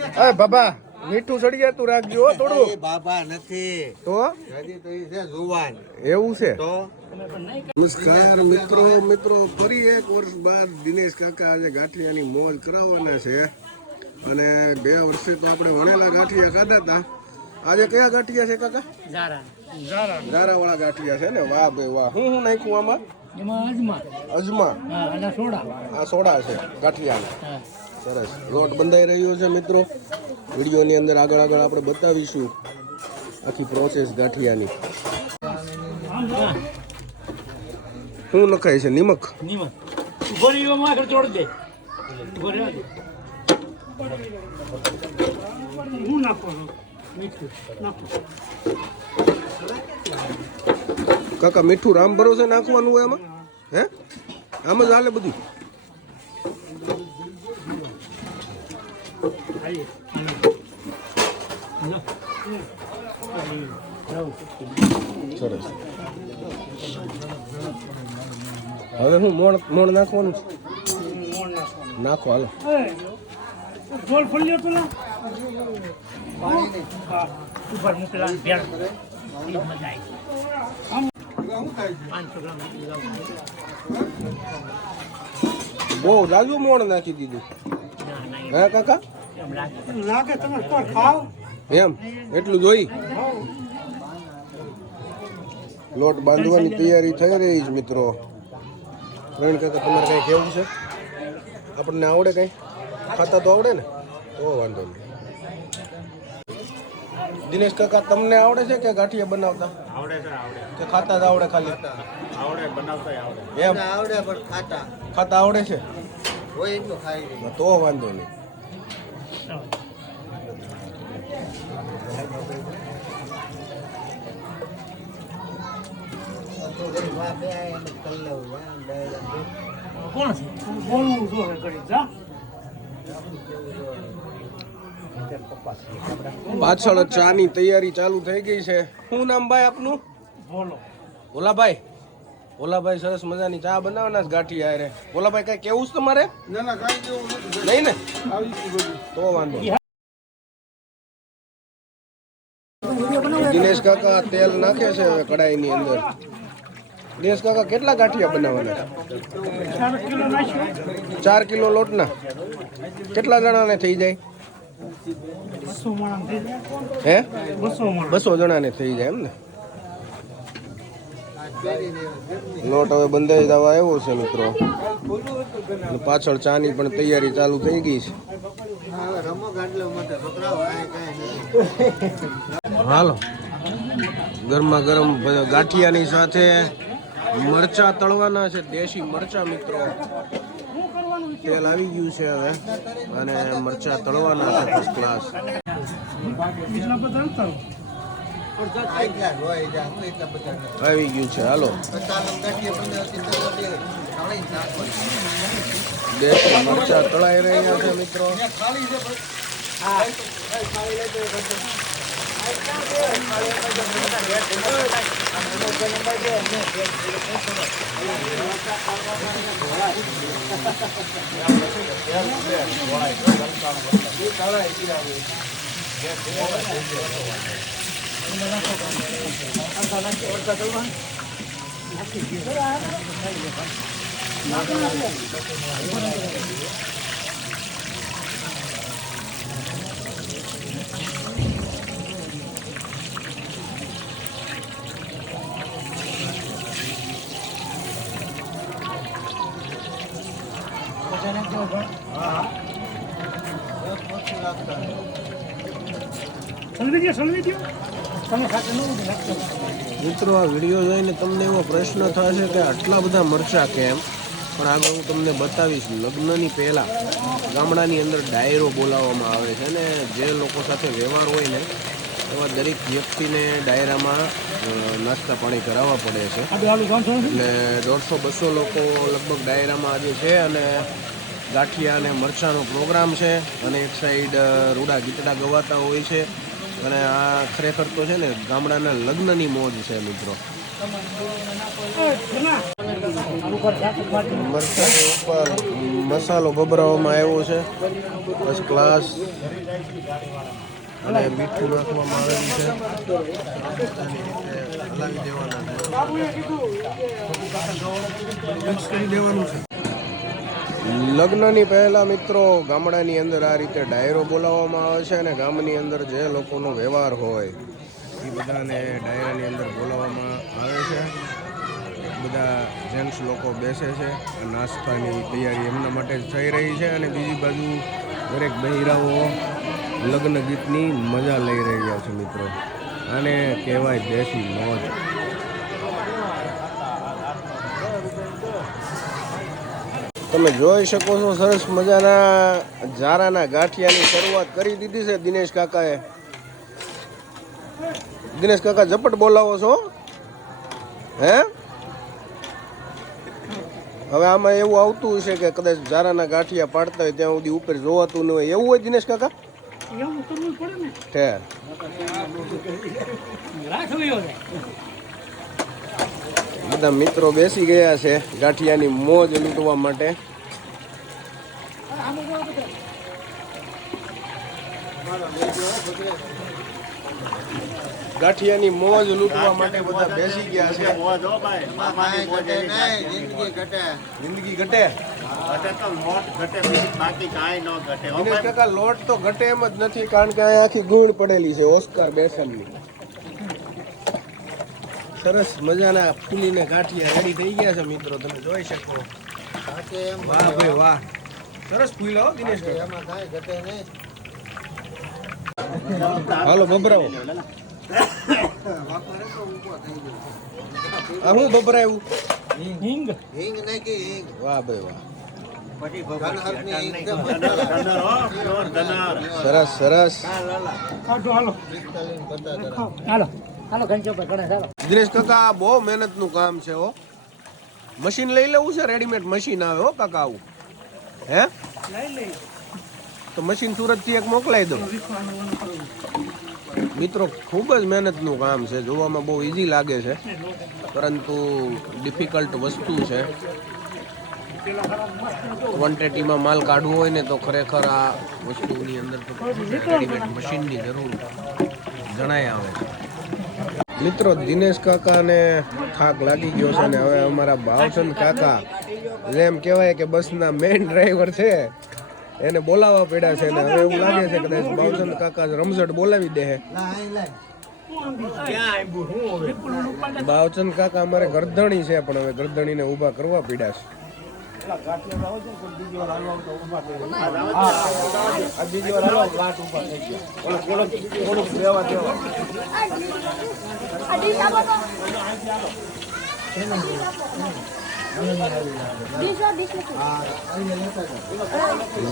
અરે બાબા મીઠું ચડી જાય તું રાખજો થોડું. બાબા નથી તો હજી તો ઈ છે જુવાન. એવું છે. તો નમસ્કાર મિત્રો ફરી એક વર્ષ બાદ દિનેશ કાકા આજે ગાંઠિયાની મોજ કરાવવાના છે. અને 2 વર્ષે તો આપણે વણેલા ગાંઠિયા ખાધા હતા. આજે કયા ગાંઠિયા છે કાકા? જારા વાળા ગાંઠિયા છે ને. વાહ ભાઈ વાહ. હું નાખ્યું આમાં? અજમા. આ સોડા છે ગાંઠિયાના. સરસ. લોટ બંધાઈ રહ્યો છે મિત્રો. વિડીયોની અંદર આગળ આપણે બતાવીશું આખી પ્રોસેસ ગાંઠિયાની. શું નખાય છે? નિમક. કાકા મીઠું રામ ભરોસે નાખવાનું હોય એમાં? હે આમ જ હાલે બધું? સરસ. હવે હું મોણ નાખવાનું છે? નાખો હાલો. બહુ જાજુ મોણ નાખી દીધું. હે કાકા? એમ એટલું જોઈ. લોટ બાંધવાની તૈયારી થઈ રહી છે મિત્રો. પ્રવીણ કાકા તમારે કઈ કેવું છે? આપણને આવડે કઈ? ખાતા તો આવડે ને? તો વાંધો નહીં. દિનેશ કાકા તમને આવડે છે કે ગાંઠિયા બનાવતા? આવડે છે આવડે. કે ખાતા જ આવડે ખાલી? આવડે બનાવતા આવડે. એમ આવડે પણ ખાતા આવડે છે? હોય એટલું ખાઈ તો વાંધો નહીં. પાછળ ચાની તૈયારી ચાલુ થઈ ગઈ છે. શું નામ ભાઈ આપનું? ભોલાભાઈ. ભોલાભાઈ સરસ મજાની ચા બનાવવાના ગાંઠિયા રે. ભોલાભાઈ કઈ કેવું છે તમારે? નહીં ને? તો વાંધો. દિનેશ કાકા તેલ નાખે છે કડાઈની અંદર. દિનેશ કાકા કેટલા ગાંઠિયા બનાવવાના? 4 કિલો લોટના. કેટલા જણાને થઈ જાય? હે 200 જણાને થઈ જાય એમ ને? લોટ હવે બંધાઈ જવા આવ્યો છે મિત્રો. પાછળ ચાની પણ તૈયારી ચાલુ થઈ ગઈ છે. હાલો ગરમા ગરમ ગાંઠિયાની સાથે મરચા તળવાના છે. દેશી મરચા મિત્રો. તેલ આવી ગયું છે હવે અને મરચા તળવાના છે ફર્સ્ટ ક્લાસ. આવી ગયું છે. હાલો દેશી મરચા તળાઈ રહ્યા છે મિત્રો. મિત્રો આ વિડીયો જોઈને તમને એવો પ્રશ્ન થશે કે આટલા બધા મરચા કેમ? પણ આગળ હું તમને બતાવીશ. લગ્નની પહેલા ગામડાની અંદર ડાયરો બોલાવવામાં આવે છે અને જે લોકો સાથે વ્યવહાર હોય ને એવા દરેક વ્યક્તિને ડાયરામાં નાસ્તા પાણી કરાવવા પડે છે. એટલે 150-200 લોકો લગભગ ડાયરામાં આજે છે અને ગાંઠિયા અને મરચાંનો પ્રોગ્રામ છે. અને એક સાઈડ રૂડા ગીતડા ગવાતા હોય છે. અને આ ખરેખર તો છે ને ગામડાના લગ્નની મોજ છે મિત્રો. મરચાંની ઉપર મસાલો ભભરાવવામાં આવ્યો છે ફર્સ્ટ ક્લાસ અને મીઠું નાખવામાં આવેલું છે. પોતાની રીતે હલાવી દેવાના છે, મિક્સ કરી દેવાનું છે. લગ્નની પહેલા મિત્રો ગામડાની અંદર આ રીતે ડાયરો બોલાવવામાં આવે છે અને ગામની અંદર જે લોકોનો વ્યવહાર હોય એ બધાને ડાયરાની અંદર બોલાવવામાં આવે છે. બધા જેન્ટ્સ લોકો બેસે છે, નાસ્તાની તૈયારી એમના માટે જ થઈ રહી છે અને બીજી બાજુ દરેક બહેરાઓ લગ્ન ગીતની મજા લઈ રહ્યા છે મિત્રો. આને કહેવાય દેશી મોજ. તમે જોઈ શકો છો સરસ મજાના જારાના ગાંઠિયાની શરૂઆત કરી દીધી છે દિનેશ કાકાએ. દિનેશ કાકા ઝપટ બોલાવો છો હે? હવે આમાં એવું આવતું હશે કે કદાચ જારાના ગાંઠિયા પાડતા હોય ત્યાં સુધી ઉપર જોવાતું ન હોય, એવું હોય દિનેશ કાકા? ઠેર બધા મિત્રો બેસી ગયા છે ગાંઠિયાની મોજ લૂંટવા માટે. ગાંઠિયાની મોજ લૂંટવા માટે બધા બેસી ગયા છે. જિંદગી ઘટે દિનેશ કાકા, લોટ તો ઘટે એમ જ નથી, કારણ કે અહીંયા આખી ગુણ પડેલી છે ઓસ્કાર બેસનની. સરસ મજાના ફૂલીને ગાંઠિયા રેડી થઈ ગયા છે મિત્રો, તમે જોઈ શકો. વાહ ભાઈ વાહ, સરસ ફૂલા હો દિનેશ કાકા. હાલો ભભરાવો. આ હું ભભરાયું? હિંગ. હિંગ નાખી હિંગ. વાહ ભાઈ વાહ, સરસ સરસ. દિનેશ કાકા, આ બહુ મહેનત નું કામ છે હો. મશીન લઈ લેવું છે, રેડીમેડ મશીન આવે હો કાકા. આવું હે તો મશીન સુરત થી એક મોકલાઈ દો મિત્રો. ખૂબ જ મહેનત નું કામ છે, જોવામાં બહુ ઈઝી લાગે છે પરંતુ ડિફિકલ્ટ વસ્તુ છે. ક્વોન્ટિટીમાં માલ કાઢવો હોય ને તો ખરેખર આ વસ્તુની અંદર તો રેડીમેડ મશીનની જરૂર જણાય આવે છે. મિત્રો દિનેશ કાકાને થાક લાગી ગયો છે ને હવે અમારા ભાવચંદ કાકા જેમ કહેવાય કે બસના મેઇન ડ્રાઈવર છે એને બોલાવવા પડ્યા છે ને હવે એવું લાગે છે કદાચ ભાવચંદ કાકા રમઝટ બોલાવી દે. ભાવચંદ કાકા અમારે ગરદણી છે પણ હવે ગરદણીને ઊભા કરવા પડ્યા છે.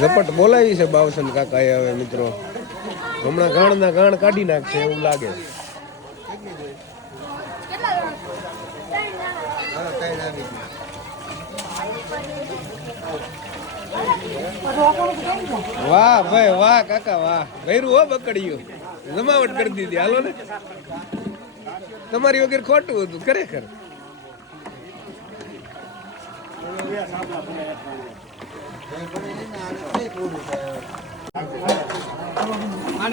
ઝપટ બોલાવી છે ભાવચંદ કાકાએ હવે મિત્રો. હમણાં ગાણના ગાણ કાઢી નાખશે એવું લાગે. વાહ ભાઈ વાહ કાકા વાહ, ભૈરું હો બકડ્યું, જમાવટ કરી દીધી. હાલો ને, તમારી વગર ખોટું હતું ખરેખર.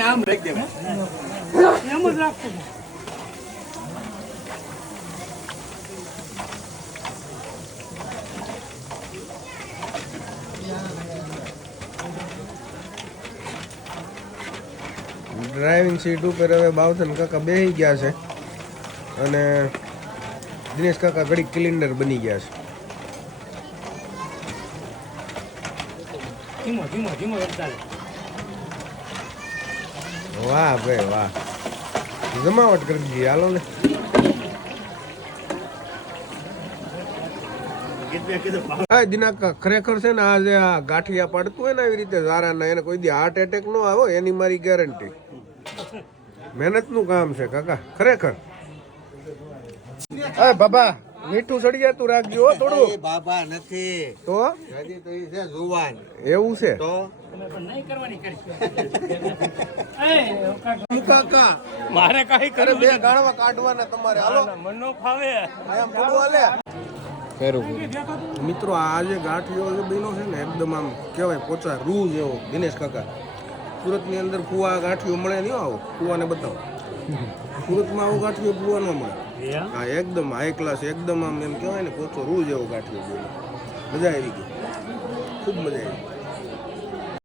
આમ રાખી દેવા એમ જ રાખતો. ડ્રાઇવિંગ સીટ ઉપર હવે ભાવચંદ કાકા બેસી ગયા છે અને દિનેશ કાકા ઘડી ક્લિન્ડર બની ગયા છે. વાહ ભાઈ વાહ, જમાવટ કરી દીધી. હાલો ને, દિનાકા ખરેખર છે ને આ જે આ ગાંઠિયા પડતું હોય ને એવી રીતે ઝારાના, એને કોઈ દી હાર્ટ એટેક નો આવે એની મારી ગેરંટી. મહેનત નું કામ છે કાકા ખરેખર. અરે બાબા, મીઠું સડી જતું રાખજો થોડું. બાબા નથી તો હજી તો ઈ છે જુવાન. એવું છે તો કાકા મારે કઈ કરે બે ગાળવા કાઢવાના તમારે. હાલો મનો ફાવે એમ થોડું હાલે. ખરું મિત્રો આ જે ગાંઠિયો જે બન્યો છે ને એકદમ આમ કહેવાય પોચા રૂ જેવો દિનેશ કાકા સુરતની અંદર કુવા ગાંઠિયો મળે નહીં આવો કુવાને બતાવો સુરતમાં આવો ગાંઠિયો કુવા ન મળે હા એકદમ હાઈ ક્લાસ એકદમ આમ એમ કહેવાય ને પોચો રૂ જેવો ગાંઠિયો બન્યો મજા આવી ગઈ ખૂબ મજા આવી